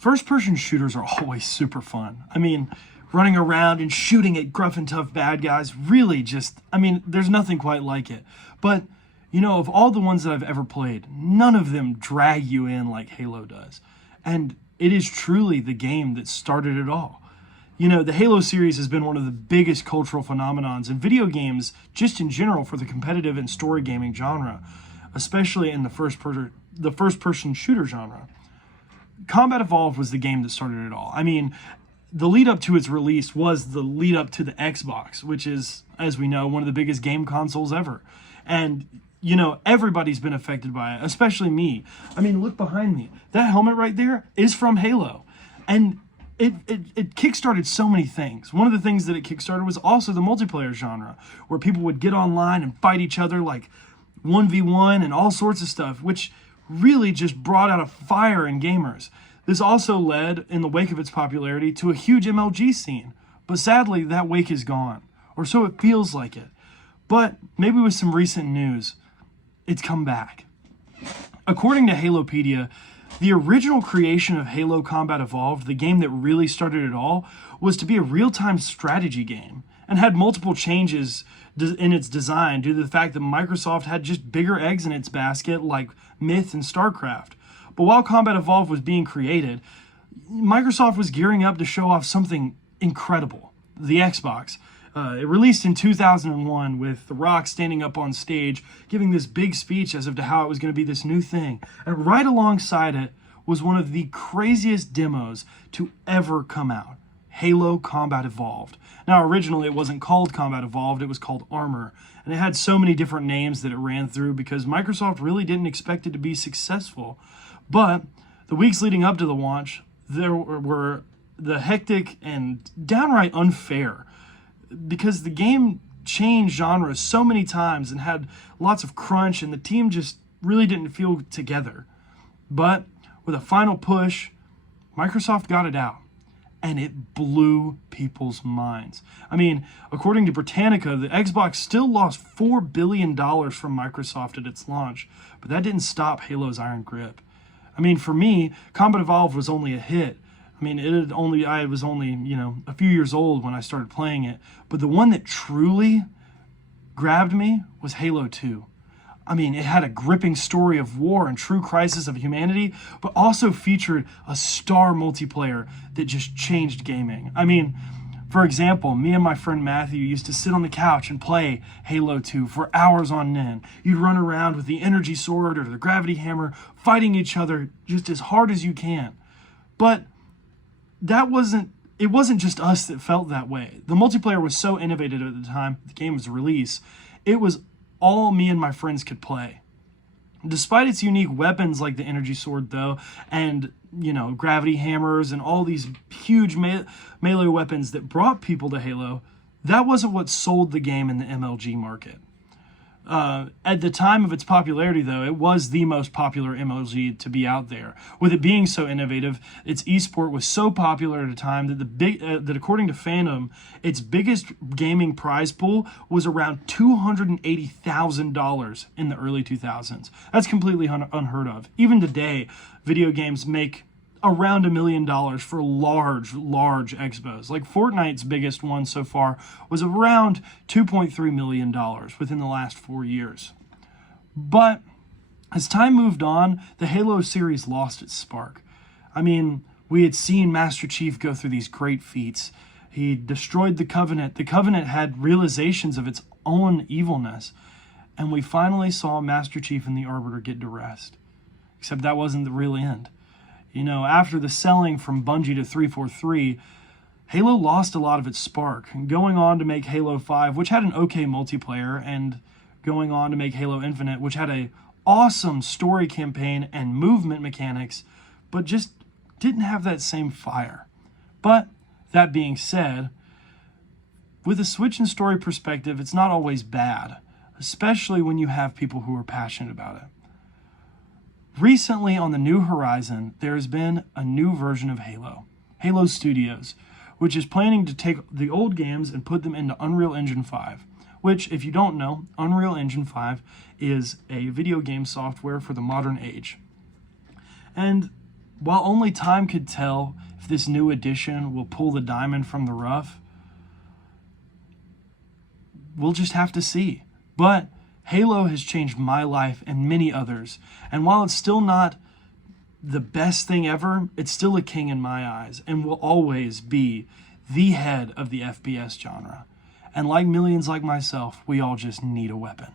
First-person shooters are always super fun. I mean, running around and shooting at gruff and tough bad guys, really just, I mean, there's nothing quite like it. But, you know, of all the ones that I've ever played, none of them drag you in like Halo does. And it is truly the game that started it all. You know, the Halo series has been one of the biggest cultural phenomenons in video games, just in general, for the competitive and story gaming genre, especially in the first-person shooter genre. Combat Evolved was the game that started it all. I mean, the lead up to its release was the lead up to the Xbox, which is, as we know, one of the biggest game consoles ever. And, you know, everybody's been affected by it, especially me. I mean, look behind me. That helmet right there is from Halo. And it kickstarted so many things. One of the things that it kickstarted was also the multiplayer genre, where people would get online and fight each other like 1v1 and all sorts of stuff, which really just brought out a fire in gamers. This also led, in the wake of its popularity, to a huge MLG scene. But sadly, that wake is gone. Or so it feels like it. But maybe with some recent news, it's come back. According to Halopedia, the original creation of Halo Combat Evolved, the game that really started it all, was to be a real-time strategy game and had multiple changes in its design due to the fact that Microsoft had just bigger eggs in its basket like Myth and StarCraft. But while Combat Evolved was being created, Microsoft was gearing up to show off something incredible, the Xbox. It released in 2001 with The Rock standing up on stage giving this big speech as to how it was going to be this new thing. And right alongside it was one of the craziest demos to ever come out, Halo Combat Evolved. Now, originally it wasn't called Combat Evolved, it was called Armor. And it had so many different names that it ran through because Microsoft really didn't expect it to be successful. But the weeks leading up to the launch, there were the hectic and downright unfair, because the game changed genres so many times and had lots of crunch, and the team just really didn't feel together. But with a final push, Microsoft got it out, and it blew people's minds. I mean, according to Britannica, the Xbox still lost $4 billion from Microsoft at its launch, but that didn't stop Halo's iron grip. I mean, for me, Combat Evolved was only a hit. I mean, I was only, you know, a few years old when I started playing it. But the one that truly grabbed me was Halo 2. I mean, it had a gripping story of war and true crisis of humanity, but also featured a star multiplayer that just changed gaming. I mean, for example, me and my friend Matthew used to sit on the couch and play Halo 2 for hours on end. You'd run around with the energy sword or the gravity hammer, fighting each other just as hard as you can. But it wasn't just us that felt that way. The multiplayer was so innovative at the time the game was released. It was all me and my friends could play. Despite its unique weapons like the energy sword, though, and, you know, gravity hammers and all these huge melee weapons that brought people to Halo, that wasn't what sold the game in the MLG market. At the time of its popularity, though, it was the most popular MLG to be out there. With it being so innovative, its esport was so popular at a time that that according to Fandom, its biggest gaming prize pool was around $280,000 in the early 2000s. That's completely unheard of. Even today, video games make around $1 million for large expos. Like Fortnite's biggest one so far was around $2.3 million within the last 4 years. But as time moved on, the Halo series lost its spark. I mean, we had seen Master Chief go through these great feats. He destroyed the Covenant. The Covenant had realizations of its own evilness. And we finally saw Master Chief and the Arbiter get to rest. Except that wasn't the real end. You know, after the selling from Bungie to 343, Halo lost a lot of its spark, going on to make Halo 5, which had an okay multiplayer, and going on to make Halo Infinite, which had a awesome story campaign and movement mechanics, but just didn't have that same fire. But that being said, with a switch in story perspective, it's not always bad, especially when you have people who are passionate about it. Recently on the New Horizon, there has been a new version of Halo, Halo Studios, which is planning to take the old games and put them into Unreal Engine 5, which, if you don't know, Unreal Engine 5 is a video game software for the modern age. And while only time could tell if this new edition will pull the diamond from the rough, we'll just have to see. But Halo has changed my life and many others. And while it's still not the best thing ever, it's still a king in my eyes and will always be the head of the FPS genre. And like millions like myself, we all just need a weapon.